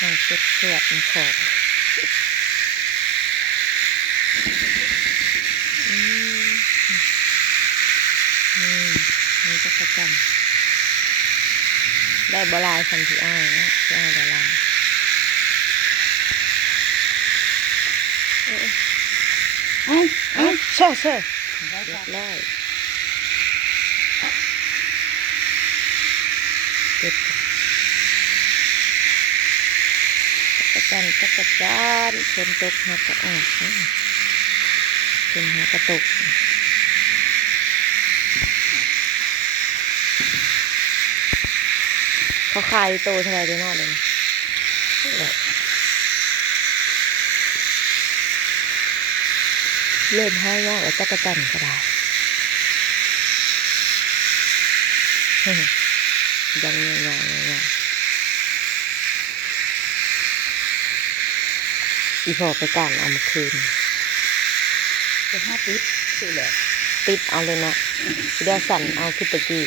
มันเก็บเสื้อมันขอบนี่จะประจำได้บลายคันที่อ้ายนะที่อ้ายได้ลายใช่เรียบร้อยเก็บจักรจันฝนตกหักก็ออกฝนหักก็ตกเขาขายโตเท่าไรเดี๋ยวนอดเลยเริ่มให้ยากแล้วจักรจันก็ได้ยังอีพอไปการเอามาคืนจะห้าติดคือแบบติดเอาเลยนะเดี๋ยวสั่นเอาขึ้นตะกี้